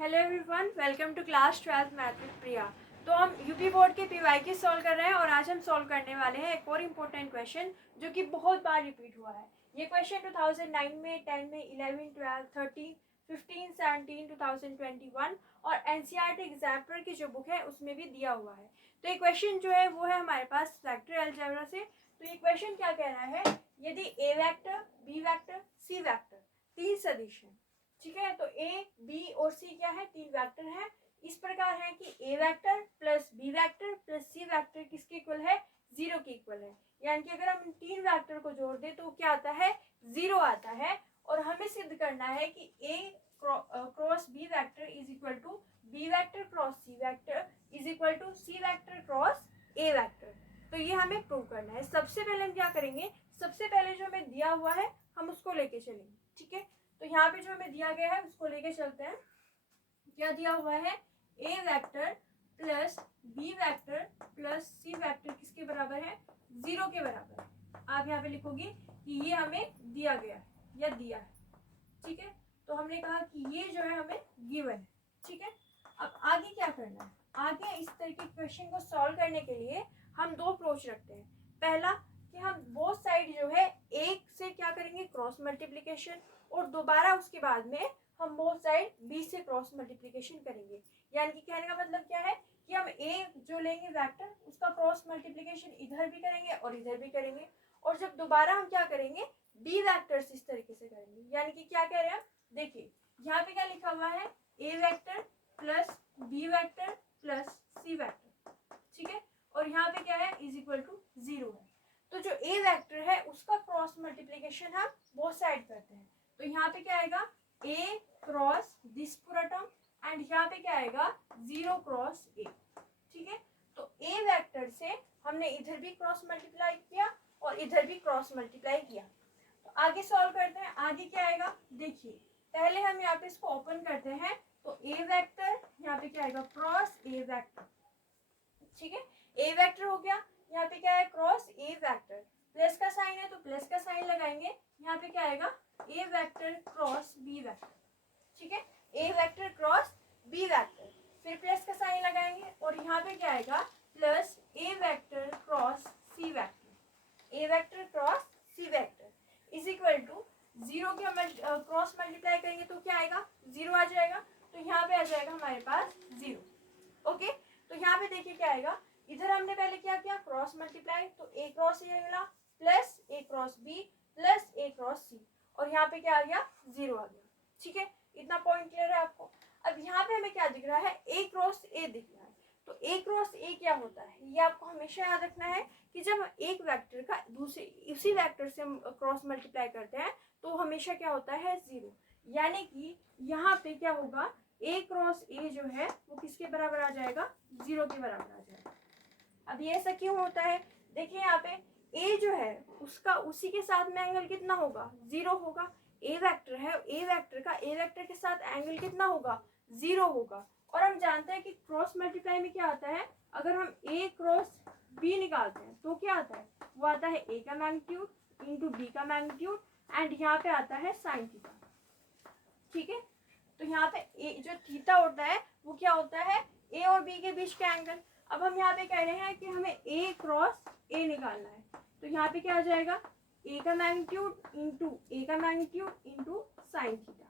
Hello everyone, welcome to class 12th math with Priya. तो हम UP board के PYQ solve कर रहे हैं और आज हम सॉल्व करने वाले हैं एक और इम्पोर्टेंट क्वेश्चन जो कि बहुत बार रिपीट हुआ है। ये क्वेश्चन 2009 में, 10 में, 11, 12, 13, 15, 17, 2021 और एनसीईआरटी एग्जाम्पलर की जो बुक है उसमें भी दिया हुआ है। तो ये क्वेश्चन जो है वो है हमारे पास वेक्टर अलजेब्रा से। तो ये क्वेश्चन क्या कह रहा है, यदि ए vector, B vector, C vector तीन सदिश हैं, ठीक है, तो ए, बी और सी क्या है, तीन वेक्टर हैं। इस प्रकार है कि A vector plus B vector plus C vector किसके इक्वल है, जीरो के इक्वल है। यानी कि अगर हम इन तीन वेक्टर को जोड़ दें तो क्या आता है, जीरो आता है। और हमें सिद्ध करना है कि A cross B vector is equal to B vector cross C vector is equal to C vector cross A vector. तो ये हमें प्रूव करना है। सबसे पहले हम क्या करेंगे, सबसे पहले जो हमें दिया हुआ है हम उसको लेके चलेंगे, ठीक है। तो यहाँ पे जो हमें दिया गया है उसको लेके चलते हैं। क्या दिया हुआ है, ए vector plus B vector plus C vector किसके बराबर है, जीरो के बराबर है। आप यहाँ पे लिखोगे कि ये हमें दिया गया है या दिया है, ठीक है। तो हमने कहा कि ये जो है हमें गिवन है, ठीक है। अब आगे क्या करना है, आगे इस तरह के क्वेश्चन को सॉल्व करने के लिए हम दो अप्रोच रखते हैं। पहला कि हम बोथ साइड जो है एक से क्या करेंगे, क्रॉस मल्टीप्लिकेशन, और दोबारा उसके बाद में हम बोथ साइड बी से क्रॉस मल्टीप्लिकेशन करेंगे। यानी कि कहने का मतलब क्या है कि हम ए जो लेंगे वेक्टर उसका क्रॉस मल्टीप्लिकेशन इधर भी करेंगे और इधर भी करेंगे। और जब दोबारा हम क्या करेंगे, बी वेक्टर्स इस तरीके से करेंगे। यानी कि क्या कह रहे हैं, देखिए यहाँ पे क्या लिखा हुआ है, ए vector plus B vector plus C vector, ठीक है। और यहाँ पे क्या है, इज इक्वल टू जीरो है। तो जो ए वेक्टर है उसका क्रॉस मल्टीप्लिकेशन हम बोथ साइड करते हैं। तो यहाँ पे क्या आएगा, ए क्रॉस दिस पूरा टर्म एंड यहाँ पे क्या आएगा, जीरो क्रॉस ए, ठीक है। तो ए वेक्टर से हमने इधर भी क्रॉस मल्टीप्लाई किया और इधर भी क्रॉस मल्टीप्लाई किया। तो आगे सॉल्व करते हैं। आगे क्या आएगा, देखिए पहले हम यहाँ पे इसको ओपन करते हैं। तो ए वेक्टर यहाँ पे क्या आएगा, क्रॉस ए वेक्टर, ठीक है। ए वेक्टर हो गया, यहाँ पे क्या है, क्रॉस ए वेक्टर, प्लस का साइन है तो प्लस का साइन लगाएंगे। यहाँ पे क्या आएगा, ए वेक्टर क्रॉस बी वेक्टर, ठीक है। ए वेक्टर क्रॉस बी वेक्टर, फिर प्लस का साइन लगाएंगे और यहाँ पे क्या आएगा, plus a vector cross C vector, a vector cross C vector is equal to zero के हम क्रॉस मल्टीप्लाई करेंगे तो क्या आएगा, जीरो आ जाएगा। तो यहाँ पे आ जाएगा हमारे पास जीरो, ओके। तो यहाँ पे देखिए क्या आएगा, इधर हमने पहले क्या किया, क्रॉस मल्टीप्लाई, तो ए क्रॉस ए मिला plus A cross B plus A cross C, और यहाँ पे क्या आ गया, जीरो आ गया, ठीक है। इतना पॉइंट क्लियर है आपको। अब यहाँ पे हमें क्या दिख रहा है, ए क्रॉस ए दिख रहा है। तो ए क्रॉस ए क्या होता है, ये आपको हमेशा याद रखना है कि जब एक वेक्टर का दूसरे उसी वेक्टर से हम क्रॉस मल्टीप्लाई करते हैं तो हमेशा क्या होता है, जीरो। यानी कि यहाँ पे क्या होगा, ए क्रॉस ए जो है वो किसके बराबर आ जाएगा, जीरो के बराबर आ जाएगा। अब ये ऐसा क्यों होता है, देखिए यहाँ पे ए जो है उसका उसी के साथ में एंगल कितना होगा, जीरो होगा। ए वेक्टर है, ए वेक्टर का ए वेक्टर के साथ एंगल कितना होगा, जीरो होगा। और हम जानते हैं कि क्रॉस मल्टीप्लाई में क्या आता है, अगर हम ए क्रॉस बी निकालते हैं तो क्या आता है, वो आता है ए का मैग्नीट्यूड इंटू बी का मैग्नीट्यूड एंड यहाँ पे आता है साइन थीटा, ठीक है। तो यहाँ पे ए जो थीटा होता है वो क्या होता है, ए और बी के बीच का एंगल। अब हम यहाँ पे कह रहे हैं कि हमें ए क्रॉस ए निकालना है, तो यहाँ पे क्या आ जाएगा, ए का मैग्नीट्यूड इंटू ए का मैग्नीट्यूड इंटू साइन थीटा।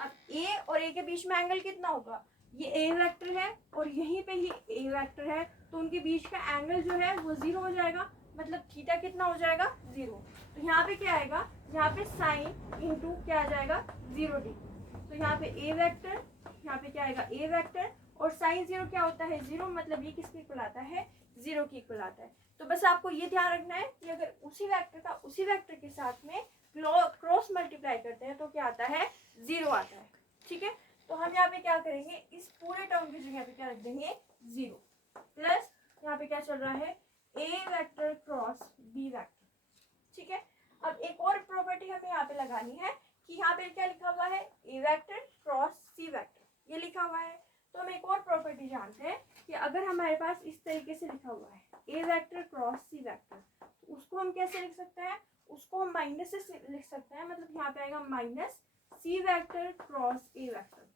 अब ए और ए के बीच में एंगल कितना होगा, ये ए वेक्टर है और यहीं पे ही ए वेक्टर है, तो उनके बीच का एंगल जो है वो जीरो हो जाएगा, मतलब थीटा कितना हो जाएगा, जीरो। तो यहाँ पे क्या आएगा, यहाँ पे साइन इंटू क्या आ जाएगा, जीरो डिग्री। तो यहाँ पे ए वेक्टर, यहाँ पे क्या आएगा, ए वेक्टर और साइन जीरो क्या होता है, जीरो, मतलब ये किसके इक्वल आता है, जीरो के इक्वल आता है। तो बस आपको ये ध्यान रखना है कि अगर उसी वेक्टर का उसी वेक्टर के साथ में क्रॉस मल्टीप्लाई करते हैं तो क्या आता है, जीरो आता है, ठीक है। तो हम यहाँ पे क्या करेंगे, इस पूरे टर्म की जगह पे क्या रख देंगे, जीरो, प्लस यहाँ पे क्या चल रहा है, ए वेक्टर क्रॉस बी वेक्टर, ठीक है। अब एक और प्रॉपर्टी हमें यहाँ पे लगानी है कि यहाँ पे क्या लिखा हुआ है, ए वेक्टर क्रॉस सी वेक्टर, ये लिखा हुआ है। तो हम एक और प्रॉपर्टी जानते हैं कि अगर हमारे पास इस तरीके से लिखा हुआ है, ए वेक्टर क्रॉस सी वेक्टर, तो उसको हम कैसे लिख सकते हैं, उसको हम माइनस से लिख सकते हैं, मतलब यहाँ पे आएगा माइनस सी वेक्टर क्रॉस ए वेक्टर,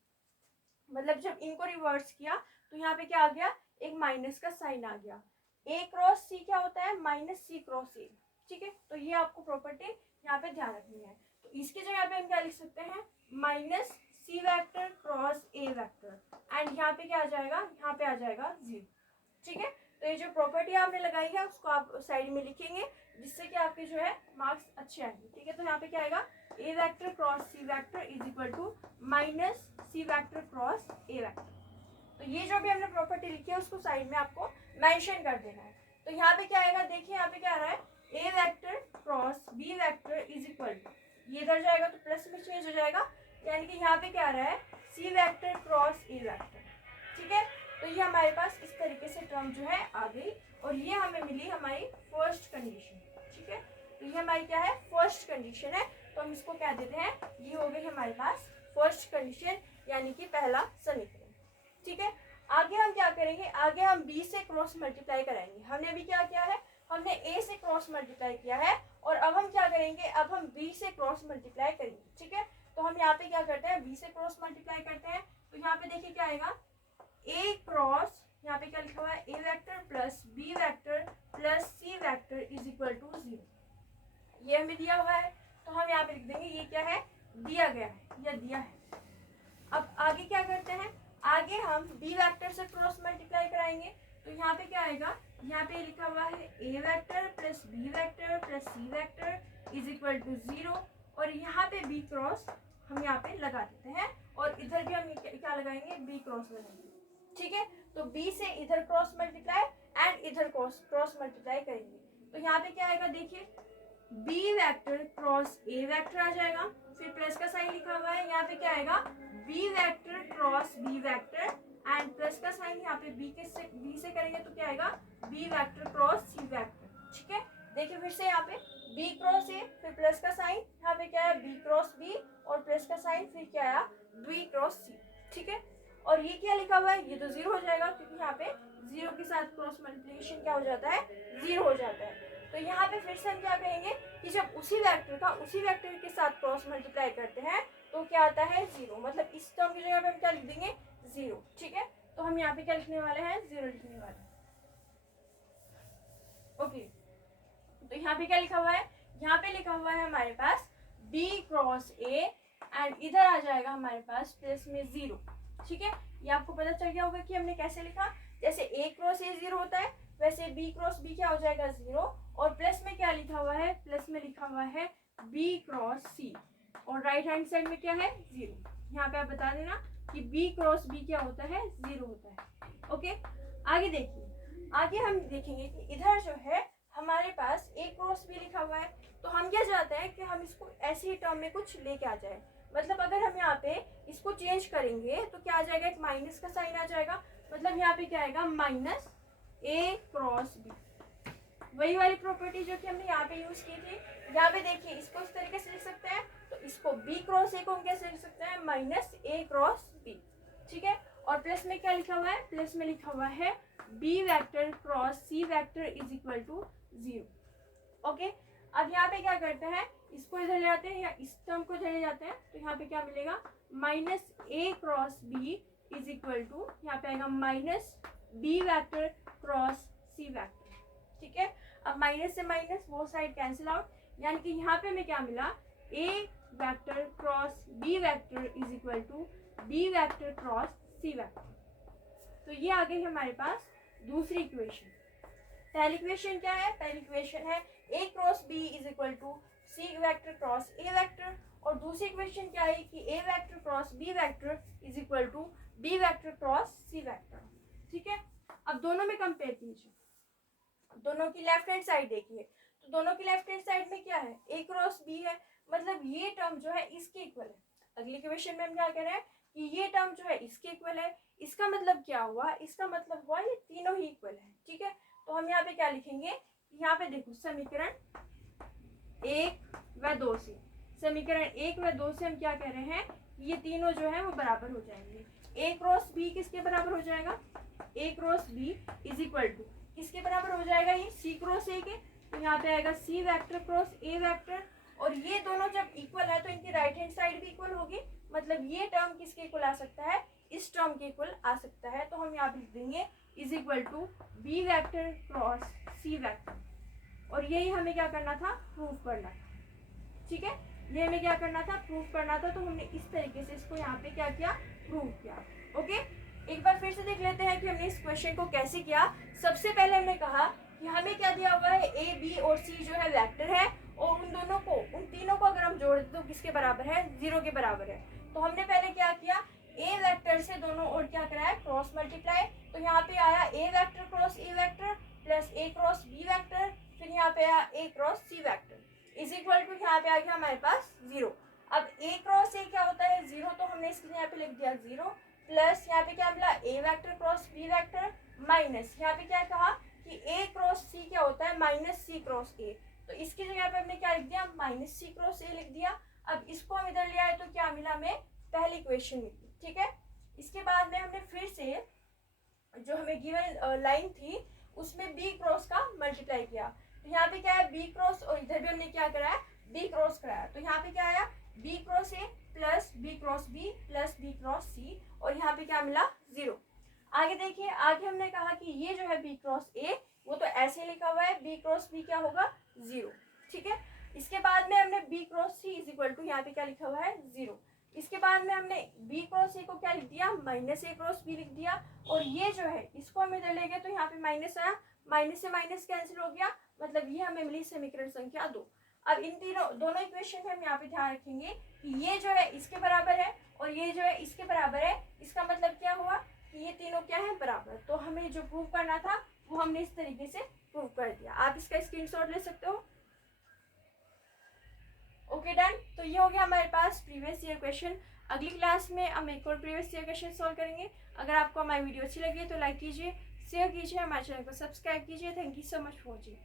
मतलब जब इनको रिवर्स किया तो यहाँ पे क्या आ गया, एक माइनस का साइन आ गया। ए क्रॉस सी क्या होता है, माइनस सी क्रॉस ए। ठीक है, तो ये आपको प्रॉपर्टी यहाँ पे ध्यान रखनी है। तो इसकी जगह पे हम क्या लिख सकते हैं, minus C vector cross A vector, and यहाँ पे क्या आ जाएगा, यहाँ पे आ जाएगा 0। ठीक है, तो ये जो प्रॉपर्टी आपने लगाई है उसको आप साइड में लिखेंगे, जिससे कि आपके जो है मार्क्स अच्छे आएंगे। ठीक है, तो यहाँ पे क्या आएगा, ए vector cross C vector is equal to minus C vector cross A vector. तो ये जो भी हमने प्रॉपर्टी लिखी है उसको साइड में आपको मेंशन कर देना है। तो यहाँ पे क्या आएगा, देखिए यहाँ पे क्या आ रहा है, ए vector cross B vector is equal to, ये इधर जाएगा तो प्लस में चेंज हो जाएगा, यानी कि यहाँ पे क्या आ रहा है, सी वेक्टर क्रॉस ए वेक्टर। ठीक है, तो ये हमारे पास इस तरीके से टर्म जो है आ गई, और ये हमें मिली हमारी फर्स्ट कंडीशन। ठीक है, तो ये हमारी क्या है, फर्स्ट कंडीशन है, तो हम इसको क्या देते हैं, ये हो गई हमारे पास फर्स्ट कंडीशन, यानी कि पहला समीकरण। ठीक है, आगे हम क्या करेंगे, आगे हम b से क्रॉस मल्टीप्लाई कराएंगे। हमने अभी क्या किया है, हमने a से क्रॉस मल्टीप्लाई किया है, और अब हम क्या करेंगे, अब हम b से क्रॉस मल्टीप्लाई करेंगे। ठीक है, तो हम यहाँ पे क्या करते हैं, b से क्रॉस मल्टीप्लाई करते हैं, तो यहाँ पे देखिए क्या आएगा, a क्रॉस, यहाँ पे क्या लिखा हुआ है, a vector plus b vector plus c vector is equal to 0। ये हमें दिया हुआ है, तो हम यहाँ पे लिख देंगे ये क्या है, दिया गया है या दिया है। अब आगे क्या करते हैं, आगे हम b वेक्टर से क्रॉस मल्टीप्लाई कराएंगे, तो यहाँ पे क्या आएगा, यहाँ पे लिखा हुआ है a vector plus b vector plus c vector is equal to 0, और यहाँ पे b क्रॉस हम यहाँ पे लगा देते हैं, और इधर भी हम क्या लगाएंगे, b क्रॉस लगाएंगे। ठीक है, तो b से इधर क्रॉस मल्टीप्लाई एंड इधर क्रॉस मल्टीप्लाई करेंगे, तो यहाँ पे क्या आएगा, देखिए b vector cross a vector आ जाएगा, फिर प्लस का साइन लिखा हुआ है, यहाँ पे क्या आएगा, b vector cross b vector and plus का साइन यहाँ पे b से करेंगे तो क्या आएगा, b vector cross c vector. ठीक है, देखिए फिर से यहाँ पे b क्रॉस a, फिर प्लस का साइन, यहाँ पे क्या है, b क्रॉस b और प्लस का साइन, फिर क्या आया, b क्रॉस c। ठीक है, और ये क्या लिखा हुआ है, ये तो 0 हो जाएगा, क्योंकि यहाँ पे 0 के साथ क्रॉस मल्टीप्लिकेशन क्या हो जाता है, 0 हो जाता है। तो यहाँ पे फिर से हम क्या कहेंगे कि जब उसी वेक्टर का उसी वेक्टर के साथ क्रॉस मल्टीप्लाई करते हैं तो क्या आता है, 0, मतलब इस टर्म की जगह पे हम क्या लिख देंगे, 0। ठीक है, तो हम यहाँ पे क्या लिखने वाले हैं, 0 लिखने वाले हैं। ओके, तो यहाँ पे क्या लिखा हुआ है, यहाँ पे लिखा हुआ है हमारे पास b क्रॉस a, एंड इधर आ जाएगा हमारे पास प्लस में 0। ठीक है, ये आपको पता चल गया होगा कि हमने कैसे लिखा, जैसे a क्रॉस a 0 होता है, वैसे b क्रॉस b क्या हो जाएगा, 0, और प्लस में क्या लिखा हुआ है, प्लस में लिखा हुआ है b क्रॉस c, और राइट हैंड साइड में क्या है, 0। यहाँ पे आप बता देना कि b क्रॉस b क्या होता है, 0 होता है। ओके, आगे देखिए, आगे हम देखेंगे कि इधर जो है हमारे पास a क्रॉस b लिखा हुआ है, तो हम क्या चाहते हैं कि हम इसको ऐसे ही टर्म में कुछ लेके आ जाए। मतलब अगर हम यहाँ पे इसको चेंज करेंगे तो क्या आ जाएगा, एक माइनस का साइन आ जाएगा, मतलब यहाँ पे क्या आएगा, माइनस a क्रॉस b। वही वाली प्रॉपर्टी जो कि हमने यहाँ पे यूज की थी, यहाँ पे देखिए इसको इस तरीके से लिख सकते हैं, तो इसको b क्रॉस a को हम कैसे लिख सकते हैं, माइनस a क्रॉस b। ठीक है, और प्लस में क्या लिखा हुआ है, प्लस में लिखा हुआ है b vector cross c vector is equal to 0। Okay, अब यहाँ पे क्या करते हैं, इसको इधर ले जाते हैं या इस टर्म को इधर ले जाते हैं, तो यहाँ पे क्या मिलेगा, minus a cross b is equal to, यहाँ पे आएगा minus b vector cross c vector. ठीक है, अब माइनस से माइनस वो साइड कैंसिल आउट, यानी कि यहाँ पे हमें क्या मिला, a vector cross b vector is equal to b vector cross c vector. तो ये आ गई हमारे पास दूसरी इक्वेशन। पहली इक्वेशन क्या है, पहली इक्वेशन है a cross b is equal to c vector cross a vector, और दूसरी इक्वेशन क्या है कि a vector cross b vector is equal to b vector cross c vector. ठीक है, अब दोनों में कंपेयर कीजिए, दोनों की लेफ्ट हैंड साइड देखिए, तो दोनों की लेफ्ट हैंड साइड में क्या है, a क्रॉस b है, मतलब ये टर्म जो है इसके इक्वल है। अगली इक्वेशन में हम क्या कह रहे हैं कि ये टर्म जो है इसके इक्वल है, इसका मतलब क्या हुआ, इसका मतलब हुआ ये तीनों ही इक्वल है। ठीक है, तो हम यहाँ पे क्या लिखेंगे, यहाँ पे देखो समीकरण 1 व 2 से, समीकरण 1 व 2 से हम क्या कह रहे हैं, ये तीनों जो है वो बराबर हो जाएंगे। a क्रॉस b किसके बराबर हो जाएगा, a cross b is equal to किसके बराबर हो जाएगा, ये c क्रॉस a के, तो यहाँ पे आएगा c vector cross a vector, और ये दोनों जब इक्वल है तो इनकी राइट हैंड साइड भी इक्वल होगी, मतलब ये टर्म किसके इक्वल आ सकता है, इस टर्म फॉर्म के इक्वल आ सकता है। तो हम यहाँ पे लिख देंगे is equal to B vector cross C vector, और यही हमें क्या करना था, प्रूव करना था। ठीक है, ये हमें क्या करना था, प्रूव करना था। तो हमने इस तरीके से इसको यहाँ पे क्या किया, प्रूव किया। ओके, एक बार फिर से देख लेते हैं कि हमने इस क्वेश्चन को कैसे किया। सबसे पहले हमने कहा कि हमें क्या दिया हुआ है, ए बी और सी जो है वेक्टर है, और उन दोनों को, उन तीनों को अगर हम जोड़ दें तो किसके बराबर है, 0 के बराबर है। तो हमने पहले क्या किया, ए वेक्टर से दोनों और क्या कराया, क्रॉस मल्टीप्लाई। तो यहाँ पे आया A vector cross A vector plus A cross B vector, फिर यहाँ पे आया A cross C vector is equal to, यहाँ पे आ गया हमारे पास 0। अब ए क्रॉस ए क्या होता है, 0, तो हमने इसके यहाँ पे लिख दिया 0, प्लस यहाँ पे क्या मिला, A vector cross B vector, minus यहाँ पे क्या कहा कि ए क्रॉस सी क्या होता है, माइनस सी क्रॉस ए। तो इसकी जगह पे हमने क्या लिख दिया, माइनस सी क्रॉस ए लिख दिया। अब इसको हम इधर ले आए तो क्या मिला हमें, पहली इक्वेशन मिली। ठीक है, इसके बाद में हमने फिर से जो हमें गिवन लाइन थी उसमें बी क्रॉस का मल्टीप्लाई किया। तो यहाँ पे क्या है, बी क्रॉस, और इधर भी हमने क्या कराया, बी क्रॉस कराया। तो यहाँ पे क्या आया, B cross A plus B cross B plus B cross C, और यहाँ पे क्या मिला, 0। आगे देखिए, आगे हमने कहा कि ये जो है बी क्रॉस ए, वो तो ऐसे लिखा हुआ है, बी क्रॉस बी क्या होगा, 0। ठीक है, इसके बाद में हमने b cross c is equal to, यहाँ पे क्या लिखा हुआ है, 0। इसके बाद में हमने बी क्रॉस ए को क्या लिख दिया, माइनस ए क्रॉस बी लिख दिया, और ये जो है इसको हम इधर ले गए तो यहाँ पे माइनस आया, माइनस से माइनस कैंसिल हो गया, मतलब ये हमें मिली समीकरण संख्या 2। अब इन दोनों इक्वेशन में हम यहाँ पे ध्यान रखेंगे कि ये जो है इसके बराबर है और ये जो है इसके बराबर है। इसका मतलब क्या हुआ कि ये तीनों क्या है, बराबर। तो हमें जो प्रूव करना था वो हमने इस तरीके से प्रूव कर दिया। आप इसका स्क्रीनशॉट ले सकते हो। Okay done. तो ये हो गया हमारे पास प्रीवियस ईयर क्वेश्चन। अगली क्लास में हम एक और प्रीवियस ईयर क्वेश्चन सॉल्व करेंगे। अगर आपको हमारी वीडियो अच्छी लगी तो लाइक कीजिए, शेयर कीजिए, हमारे चैनल को सब्सक्राइब कीजिए। Thank you so much for watching.